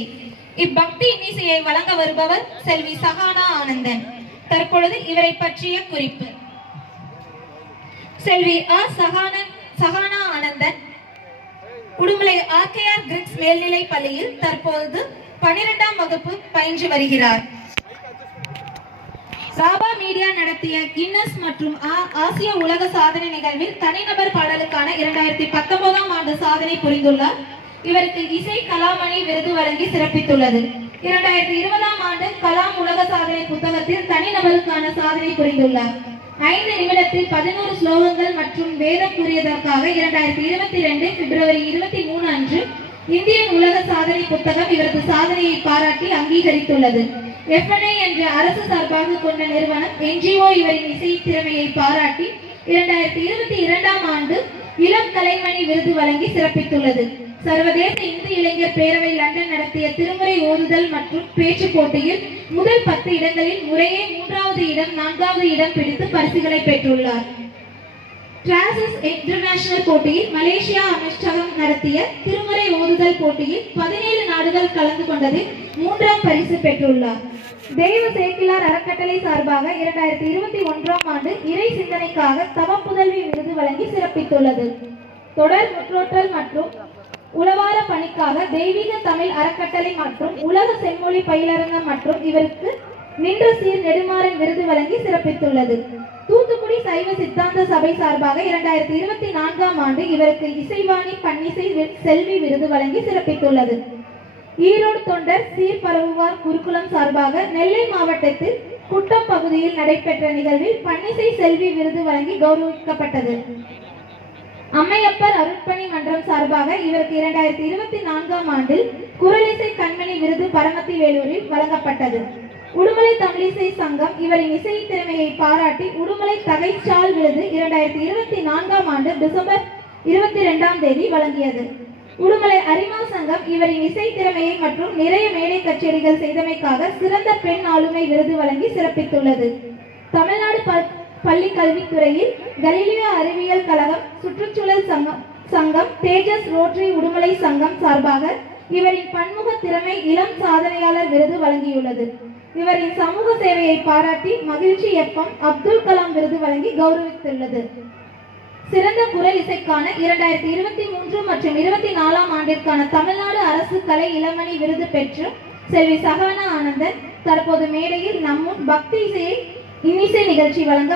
இன்னிசை. இப்பக்தி இன்னிசையை வழங்க வருபவர் செல்வி சஹானா ஆனந்தன். தற்பொழுது இவரை பற்றிய குறிப்பு. செல்வி சஹானா ஆனந்தன் உடுமலை ஆர்கேஆர் கிரிக்ஸ் மேல்நிலை பள்ளியில் தற்போது 12ஆம் வகுப்பு பயின்று வருகிறார். ராபா மீடியா நடத்திய கின்னஸ் மற்றும் ஆசிய உலக சாதனை நிகழ்வில் தனிநபர் பாடலுக்கான 2019ஆம் ஆண்டு சாதனை புரிந்துள்ளார். இவருக்கு இசை கலாமணி விருது வழங்கி சிறப்பித்துள்ளது. 2020ஆம் ஆண்டு கலாம் உலக சாதனை புத்தகத்தில் தனிநபருக்கான சாதனை புரிந்துள்ளார். 5 நிமிடத்தில் 11 ஸ்லோகங்கள் மற்றும் வேதம் கூறியதற்காக 2022 பிப்ரவரி 23 அன்று இந்தியன் உலக சாதனை புத்தகம் இவரது சாதனையை பாராட்டி அங்கீகரித்துள்ளது. FNI என்ற அரசு சார்பாக கொண்ட நிறுவனம் NGO இவரின் இசை திறமையை பாராட்டி 2022ஆம் ஆண்டு இளம் கலைமணி விருது வழங்கி சிறப்பித்துள்ளது. சர்வதேச இந்து இளைஞர் பேரவை லண்டன் நடத்திய திருமுறை ஓதுதல் மற்றும் பேச்சு போட்டியில் முதல் 10 இடங்களில் முறையே 3வது இடம் 4வது இடம் பிடித்து பரிசுகளை பெற்றுள்ளார். டிரான்சஸ் இன்டர்நேஷனல் போட்டியில் மலேசியா அமைச்சகம் நடத்திய திருமுறை ஓதுதல் போட்டியில் 17 நாடுகள் கலந்து கொண்டதில் 3ஆம் பரிசு பெற்றுள்ளார். தெய்வ சேக்கிலார் அறக்கட்டளை சார்பாக 2021ஆம் ஆண்டு இறை சிந்தனைக்காக தவ புதல்வி விருது வழங்கி சிறப்பித்துள்ளது. தொடர் முற்றோற்றல் மற்றும் உளவார பணிக்காக தெய்வீக தமிழ் அறக்கட்டளை மற்றும் உலக செம்மொழி பயிலரங்கம் மற்றும் இவருக்கு நின்ற சீர் நெடுமாறன் விருது வழங்கி சிறப்பித்துள்ளது. தூத்துக்குடி சைவ சித்தாந்த சபை சார்பாக 2024ஆம் ஆண்டு இவருக்கு இசைவாணி பன்னிசை செல்வி விருது வழங்கி சிறப்பித்துள்ளது. ஈரோடு தொண்டர் சீர்பரவுவார் குருகுலம் சார்பாக நெல்லை மாவட்டத்தில் குட்டம் பகுதியில் நடைபெற்ற நிகழ்வில் பன்னிசை செல்வி விருது வழங்கி கௌரவிக்கப்பட்டது. அம்மையப்பர் அருட்பணி மன்றம் சார்பாக இவருக்கு 2024ஆம் ஆண்டில் குரலிசை கண்மணி விருது பரமத்தி வேலூரில் வழங்கப்பட்டது. உடுமலை தமிழிசை சங்கம் இவரின் இசை திறமையை பாராட்டி உடுமலை தகைச்சால் விருது 2024ஆம் ஆண்டு டிசம்பர் 22ஆம் தேதி வழங்கியது. உடுமலை அரிமா சங்கம் இவரின் இசை திறமையை மற்றும் நிறைய மேடை கச்சேரிகள் செய்தமைக்காக சிறந்த பெண் ஆளுமை விருது வழங்கி சிறப்பித்துள்ளது. தமிழ்நாடு பள்ளி கல்வித்துறையில் கலீலியோ அறிவியல் கழகம் சுற்றுச்சூழல் சங்கம் தேஜஸ் ரோட்டரி உடுமலை சங்கம் சார்பாக இவரின் பன்முக திறமை இளம் சாதனையாளர் விருது வழங்கியுள்ளது. இவரின் சமூக சேவையை பாராட்டி மகிழ்ச்சி FM அப்துல் கலாம் விருது வழங்கி கௌரவித்துள்ளது. சிறந்த குரல் இசைக்கான 2023 மற்றும் 24ஆம் ஆண்டிற்கான தமிழ்நாடு அரசு கலை இளமணி விருது பெற்று செல்வி சஹானா ஆனந்தன் தற்போது மேடையில் நம்முன் பக்தி இசையை இன்னிசை நிகழ்ச்சி வழங்க